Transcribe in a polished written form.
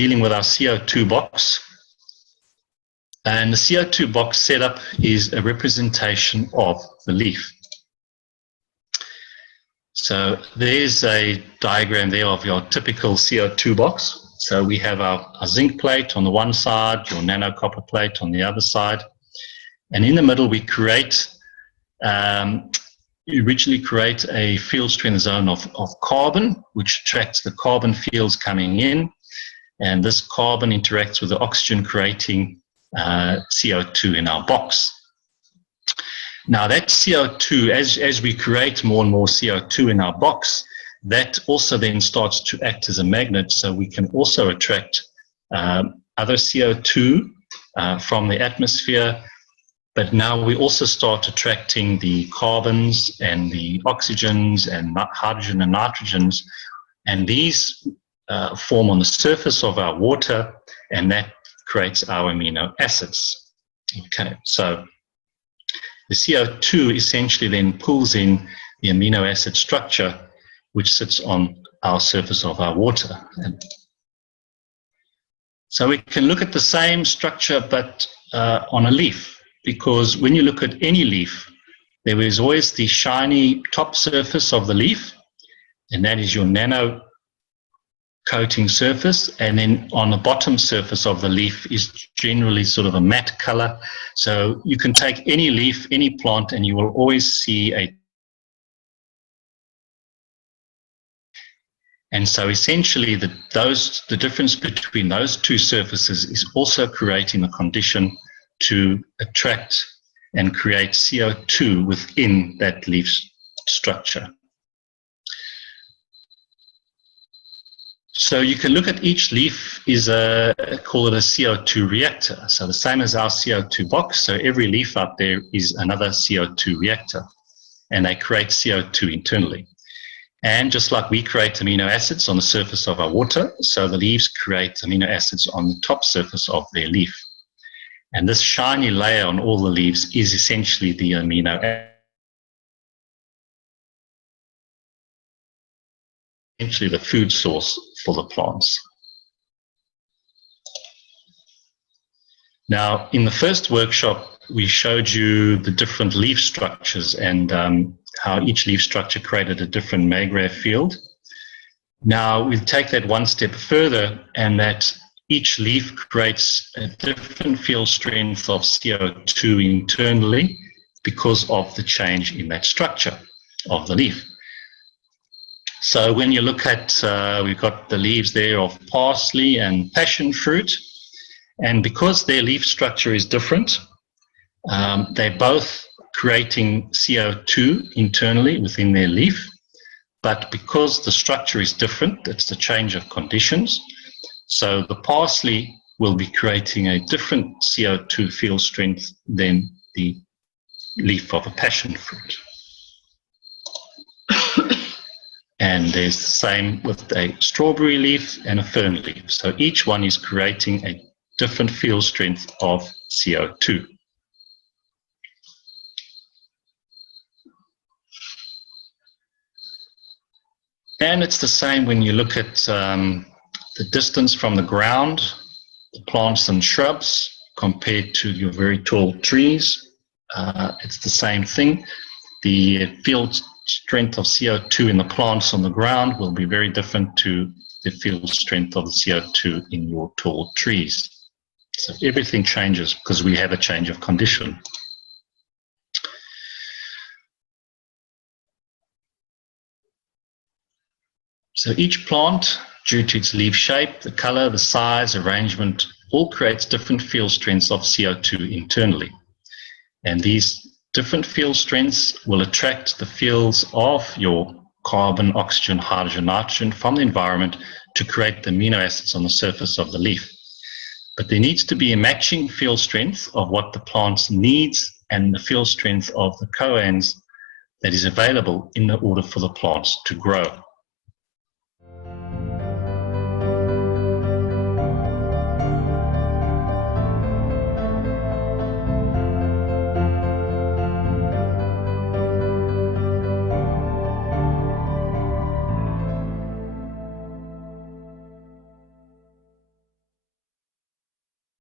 dealing with our CO2 box. And the CO2 box setup is a representation of the leaf. So there's a diagram there of your typical CO2 box. So we have our zinc plate on the one side, your nano copper plate on the other side. And in the middle, we originally create a field strength zone of carbon, which attracts the carbon fields coming in. And this carbon interacts with the oxygen, creating CO2 in our box. Now that CO2, as we create more and more CO2 in our box, that also then starts to act as a magnet, so we can also attract other CO2 from the atmosphere. But now we also start attracting the carbons and the oxygens and hydrogen and nitrogens, and these form on the surface of our water, and that creates our amino acids. Okay, so the CO2 essentially then pulls in the amino acid structure which sits on our surface of our water. And so we can look at the same structure but on a leaf, because when you look at any leaf, there is always the shiny top surface of the leaf, and that is your nano coating surface, and then on the bottom surface of the leaf is generally sort of a matte color. So you can take any leaf, any plant, and you will always see and so essentially the difference between those two surfaces is also creating a condition to attract and create CO2 within that leaf structure. So you can look at each leaf call it a CO2 reactor. So the same as our CO2 box. So every leaf up there is another CO2 reactor, and they create CO2 internally. And just like we create amino acids on the surface of our water, so the leaves create amino acids on the top surface of their leaf. And this shiny layer on all the leaves is essentially the amino acid. Essentially the food source for the plants. Now, in the first workshop, we showed you the different leaf structures and how each leaf structure created a different magnetic field. Now, we'll take that one step further, and that each leaf creates a different field strength of CO2 internally because of the change in that structure of the leaf. So when you look at, we've got the leaves there of parsley and passion fruit, and because their leaf structure is different, they're both creating CO2 internally within their leaf, but because the structure is different, it's the change of conditions. So the parsley will be creating a different CO2 field strength than the leaf of a passion fruit. And there's the same with a strawberry leaf and a fern leaf. So each one is creating a different field strength of CO2. And it's the same when you look at the distance from the ground, the plants and shrubs compared to your very tall trees. It's the same thing. The field strength of CO2 in the plants on the ground will be very different to the field strength of the CO2 in your tall trees. So everything changes because we have a change of condition. So each plant, due to its leaf shape, the color, the size, arrangement, all creates different field strengths of CO2 internally. And these different field strengths will attract the fields of your carbon, oxygen, hydrogen, nitrogen from the environment to create the amino acids on the surface of the leaf. But there needs to be a matching field strength of what the plant needs and the field strength of the coans that is available in order for the plants to grow.